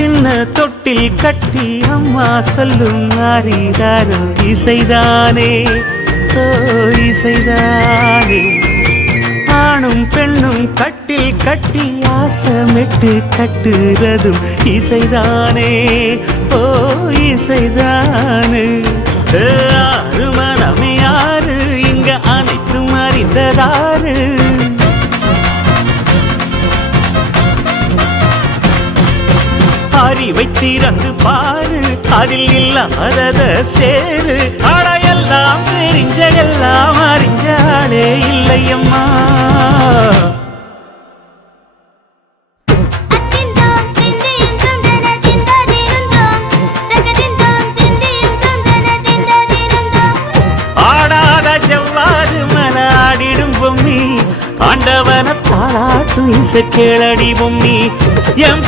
சின்ன தொட்டில் கட்டி அம்மா சொல்லும் ஆரிராரோ இசைதானே ஓ இசைதானே ஆணும் பெண்ணும் கட்டில் கட்டி ஆசமிட்டு கட்டுறதும் இசைதானே ஓ இசைதானே ஆறு மனமே யாரு இங்க அனைத்தும் அறிந்ததாரு அறிவை திறந்து பாரு அதில் இல்லாதத சேரு ஆனா எல்லாம் தெரிஞ்ச எல்லாம் அறிஞ்சாலே இல்லையம்மா ஆடாத செவ்வாது மன ஆடிடும் பொம்மி ஆண்டவன பாராட்டும் இசை கேளடி பொம்மி எம்